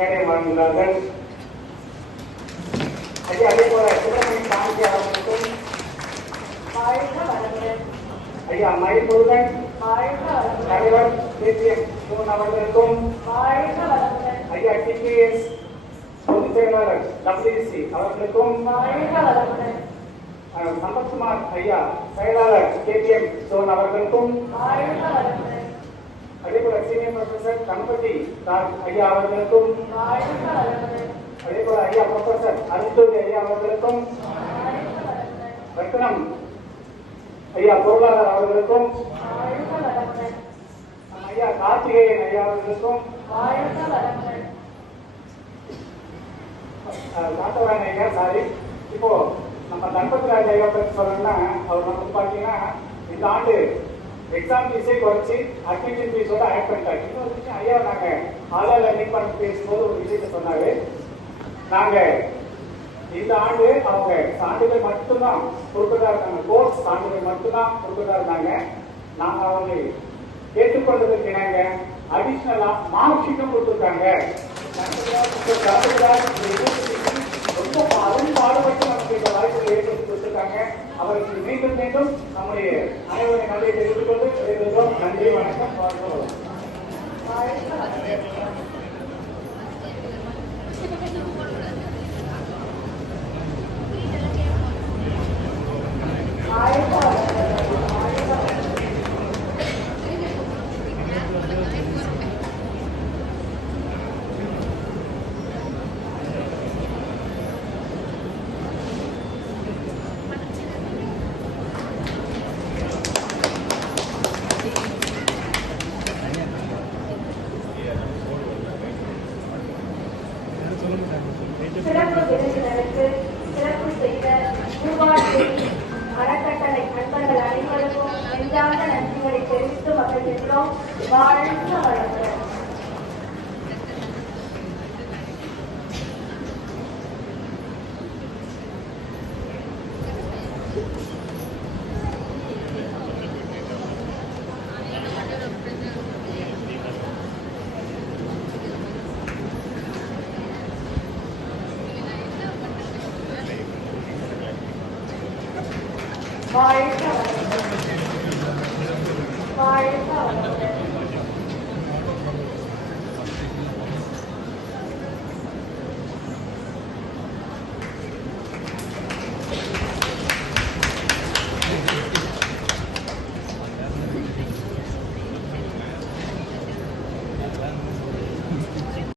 கேடயம் வழங்குகிறார்கள். அதே போல சிவமணி சாந்தி அவர்களுக்கும் ஐயா மயில்முருகன் தலைவர் KPM அவர்களுக்கும் ஐயா TPS பொதுச் செயலாளர் WC அவர்களுக்கும் சம்பத்குமார் ஐயா செயலாளர் KPM அவர்களுக்கும் அதேபோல சீனியர் ப்ரொஃபசர் கணபதி ஐயா அவர்களுக்கும் அதேபோல ஐயா ப்ரொஃபசர் அருந்தோதி ஐயா அவர்களுக்கும் ரத்னம் ஐயா பொருளாளர் அவர்களுக்கும் ஐயா கார்த்திகேயன் ஐயா அவர்களுக்கும் காத்தவராயன் ஐயா சாரி இப்போ நம்ம தன்பதிராஜ் ஐயா பற்றி சொல்லணும்னா அவர் நமக்கு பார்த்தீங்கன்னா இந்த ஆண்டு எக்ஸாம் ஃபீஸே குறைச்சி அட்மிஷன் ஃபீஸோட ஆட் பண்ணிட்டாங்க. இன்னொரு விஷயம் ஐயா நாங்கள் ஆன்லைன் லேர்னிங் பண்ணி பேசும்போது ஒரு விஷயத்த சொன்னாரு. நாங்கள் இந்த ஆண்டு அவங்க சான்றிதழ் மட்டும்தான் கொடுக்கறதா இருந்தாங்க, கோர்ஸ் சான்றிதழ் மட்டும்தான் கொடுக்கறதா இருந்தாங்க. நாங்கள் அவங்க கேட்டுக்கொண்டதுக்கு இணங்க அடிஷ்னலா மார்க் ஷீட்டும் கொடுத்துருக்காங்க. ரொம்ப பாடுபட்டு நமக்கு இந்த வாய்ப்புகளை ஏற்படுத்தி கொடுத்துருக்காங்க. அவருக்கு மீண்டும் மீண்டும் நம்முடைய அனைவரை நன்றியை தெரிவித்துக் கொண்டு விடைபெறுகிறோம். நன்றி, வணக்கம், வாழ்க. சிறப்பு விருந்தினருக்கு சிறப்பு செய்த அறக்கட்டளை நண்பர்கள் அனைவருக்கும் நெஞ்சார்ந்த நன்றிகளை தெரிவித்து மகிழ்கின்றோம். வாழ்க வளமுடன். வாழ்க வளமுடன். வாழ்க வளமுடன்.